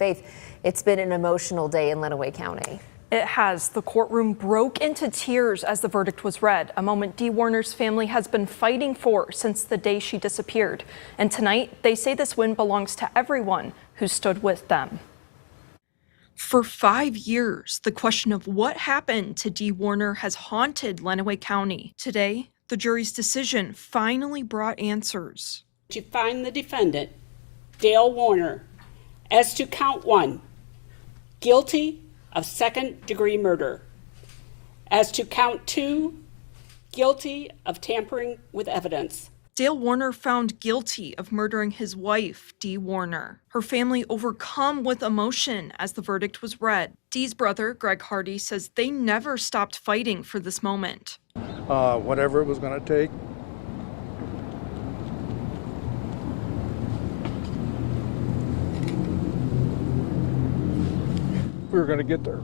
Faith, it's been an emotional day in Lenawee County. It has. The courtroom broke into tears as the verdict was read, a moment Dee Warner's family has been fighting for since the day she disappeared. And tonight, they say this win belongs to everyone who stood with them. For 5 years, the question of what happened to Dee Warner has haunted Lenawee County. Today, the jury's decision finally brought answers. To find the defendant, Dale Warner, as to count 1, guilty of second-degree murder. As to count 2, guilty of tampering with evidence. Dale Warner found guilty of murdering his wife, Dee Warner. Her family overcome with emotion as the verdict was read. Dee's brother, Greg Hardy, says they never stopped fighting for this moment. Whatever it was going to take. We were going to get there.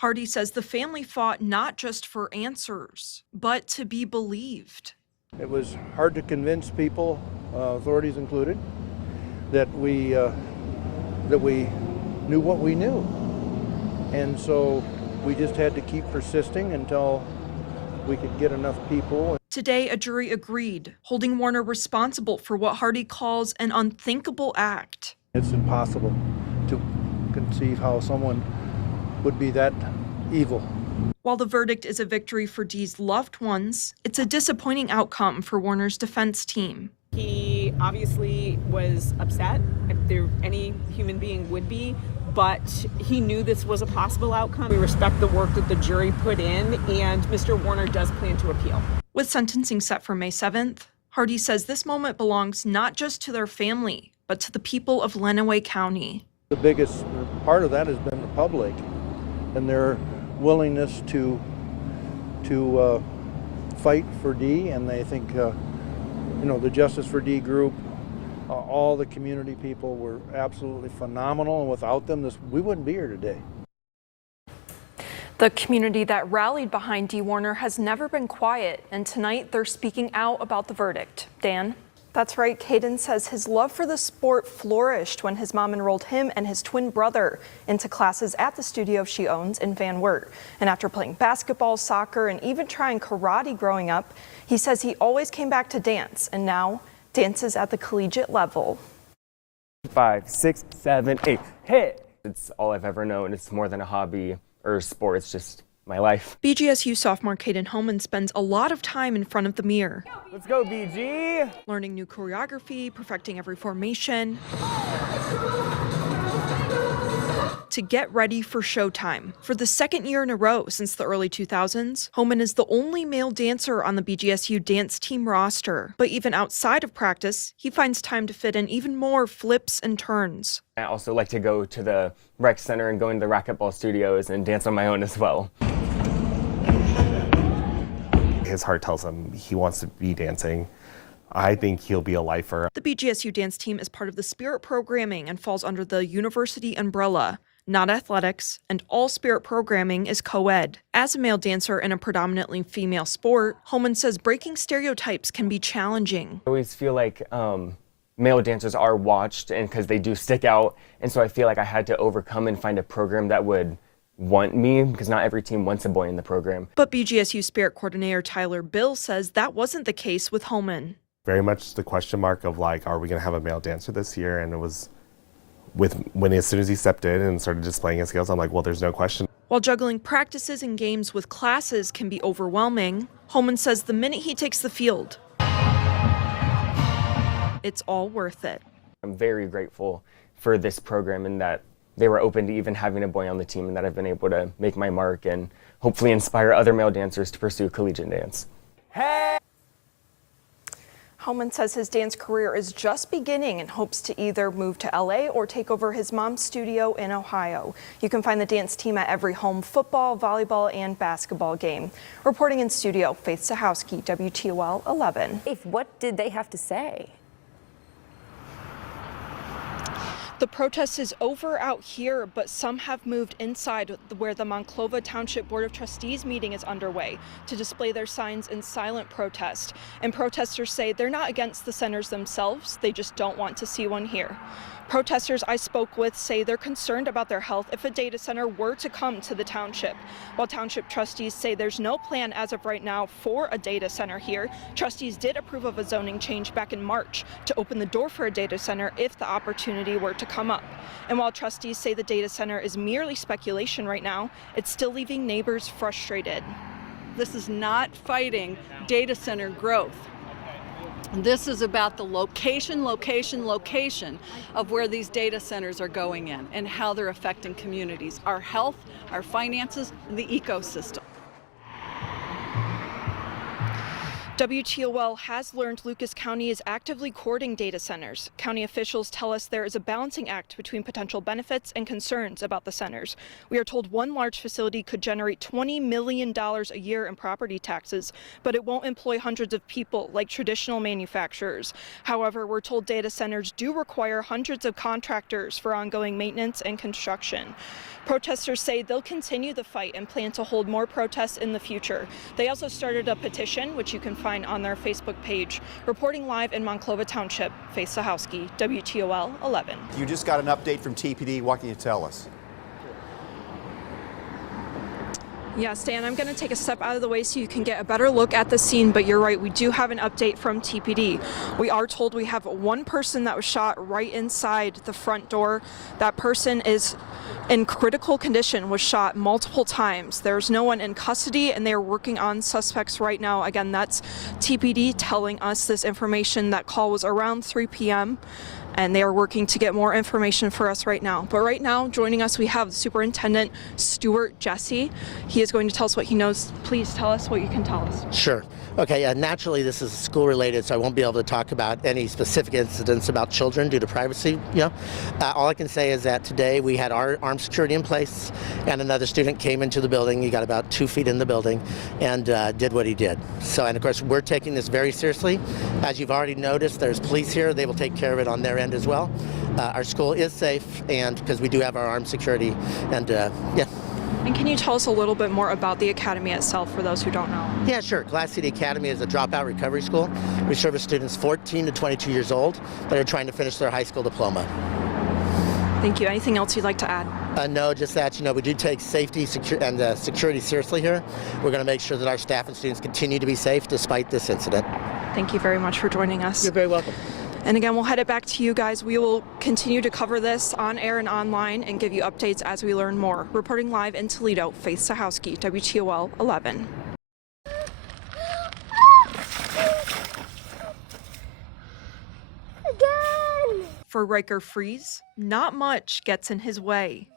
Hardy says the family fought not just for answers, but to be believed. It was hard to convince people, authorities included, that we knew what we knew. And so we just had to keep persisting until we could get enough people. Today, a jury agreed, holding Warner responsible for what Hardy calls an unthinkable act. It's impossible to conceive how someone would be that evil. While the verdict is a victory for Dee's loved ones, it's a disappointing outcome for Warner's defense team. He obviously was upset, if any human being would be, but he knew this was a possible outcome. We respect the work that the jury put in, and Mr. Warner does plan to appeal. With sentencing set for May 7th, Hardy says this moment belongs not just to their family, but to the people of Lenawee County. The biggest part of that has been the public and their willingness to fight for Dee, and they think the Justice for Dee group, all the community people were absolutely phenomenal, and without them we wouldn't be here today. The community that rallied behind Dee Warner has never been quiet, and tonight they're speaking out about the verdict. Dan? That's right. Caden says his love for the sport flourished when his mom enrolled him and his twin brother into classes at the studio she owns in Van Wert. And after playing basketball, soccer, and even trying karate growing up, he says he always came back to dance and now dances at the collegiate level. 5, 6, 7, 8, hit! It's all I've ever known. It's more than a hobby or sport. It's just my life. BGSU sophomore Caden Homan spends a lot of time in front of the mirror. Let's go, BG! Learning new choreography, perfecting every formation, to get ready for showtime. For the second year in a row since the early 2000s, Homan is the only male dancer on the BGSU dance team roster. But even outside of practice, he finds time to fit in even more flips and turns. I also like to go to the rec center and go into the racquetball studios and dance on my own as well. His heart tells him he wants to be dancing. I think he'll be a lifer. The BGSU dance team is part of the Spirit programming and falls under the university umbrella, not athletics, and all Spirit programming is co-ed. As a male dancer in a predominantly female sport, Homan says breaking stereotypes can be challenging. I always feel like male dancers are watched and because they do stick out, and so I feel like I had to overcome and find a program that would want me, because not every team wants a boy in the program. But BGSU Spirit coordinator Tyler Bill says that wasn't the case with Homan. Very much the question mark of like, are we going to have a male dancer this year? And it was as soon as he stepped in and started displaying his skills, I'm like, well, there's no question. While juggling practices and games with classes can be overwhelming, Homan says the minute he takes the field, it's all worth it. I'm very grateful for this program and that they were open to even having a boy on the team, and that I've been able to make my mark and hopefully inspire other male dancers to pursue collegiate dance. Hey! Homan says his dance career is just beginning and hopes to either move to LA or take over his mom's studio in Ohio. You can find the dance team at every home football, volleyball, and basketball game. Reporting in studio, Faith Zochowski, WTOL 11. Faith, what did they have to say? The protest is over out here, but some have moved inside where the Monclova Township Board of Trustees meeting is underway to display their signs in silent protest. And protesters say they're not against the centers themselves, they just don't want to see one here. Protesters I spoke with say they're concerned about their health if a data center were to come to the township. While township trustees say there's no plan as of right now for a data center here, trustees did approve of a zoning change back in March to open the door for a data center if the opportunity were to come up. And while trustees say the data center is merely speculation right now, it's still leaving neighbors frustrated. This is not fighting data center growth. This is about the location of where these data centers are going in and how they're affecting communities, our health, our finances, and the ecosystem. WTOL has learned Lucas County is actively courting data centers. County officials tell us there is a balancing act between potential benefits and concerns about the centers. We are told one large facility could generate $20 million a year in property taxes, but it won't employ hundreds of people like traditional manufacturers. However, we're told data centers do require hundreds of contractors for ongoing maintenance and construction. Protesters say they'll continue the fight and plan to hold more protests in the future. They also started a petition, which you can find on their Facebook page. Reporting live in Monclova Township, Faith Zochowski, WTOL 11. You just got an update from TPD. What can you tell us? Yes, Dan, I'm going to take a step out of the way so you can get a better look at the scene, but you're right, we do have an update from TPD. We are told we have one person that was shot right inside the front door. That person is in critical condition, was shot multiple times. There's no one in custody, and they are working on suspects right now. Again, that's TPD telling us this information. That call was around 3 p.m. and they are working to get more information for us right now. But right now, joining us, we have Superintendent Stuart Jesse. He is going to tell us what he knows. Please tell us what you can tell us. Sure. Okay, naturally this is school related, so I won't be able to talk about any specific incidents about children due to privacy. All I can say is that today we had our armed security in place, and another student came into the building. He got about 2 feet in the building and did what he did. So, and of course, we're taking this very seriously. As you've already noticed, there's police here. They will take care of it on their end as well. Our school is safe, and because we do have our armed security, and yeah. And can you tell us a little bit more about the academy itself for those who don't know? Yeah, sure. Glass City Academy is a dropout recovery school. We service students 14 to 22 years old that are trying to finish their high school diploma. Thank you. Anything else you'd like to add? No, just that, we do take safety and security seriously here. We're going to make sure that our staff and students continue to be safe despite this incident. Thank you very much for joining us. You're very welcome. And again, we'll head it back to you guys. We will continue to cover this on air and online and give you updates as we learn more. Reporting live in Toledo, Faith Zochowski, WTOL 11. Again. For Riker Freeze, not much gets in his way.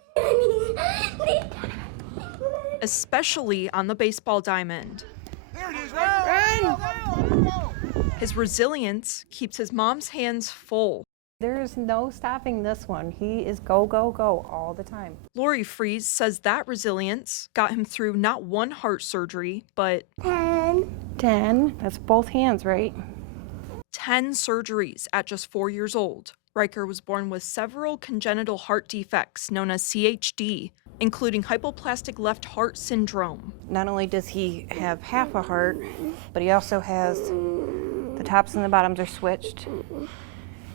Especially on the baseball diamond. There it is, run! His resilience keeps his mom's hands full. There's no stopping this one. He is go, go, go all the time. Lori Freeze says that resilience got him through not one heart surgery, but 10. That's both hands, right? 10 surgeries at just 4 years old. Riker was born with several congenital heart defects known as CHD, including hypoplastic left heart syndrome. Not only does he have half a heart, but he also has the tops and the bottoms are switched.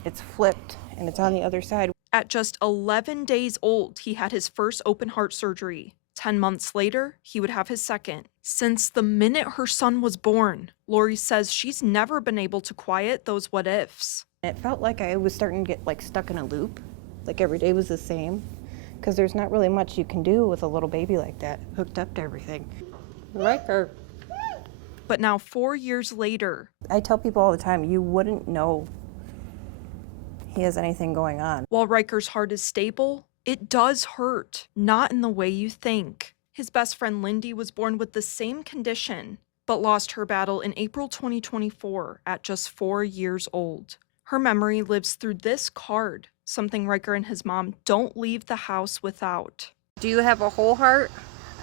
It's flipped, and it's on the other side. At just 11 days old, he had his first open heart surgery. 10 months later, he would have his second. Since the minute her son was born, Lori says she's never been able to quiet those what-ifs. It felt like I was starting to get stuck in a loop, like every day was the same, because there's not really much you can do with a little baby like that, hooked up to everything. Riker. But now 4 years later, I tell people all the time, you wouldn't know he has anything going on. While Riker's heart is stable, it does hurt, not in the way you think. His best friend Lindy was born with the same condition, but lost her battle in April 2024 at just 4 years old. Her memory lives through this card, something Riker and his mom don't leave the house without. Do you have a whole heart?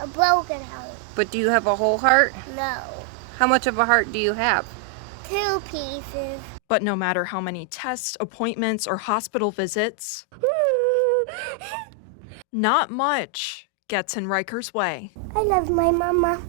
A broken heart. But do you have a whole heart? No. How much of a heart do you have? 2 pieces. But no matter how many tests, appointments, or hospital visits, not much gets in Riker's way. I love my mama.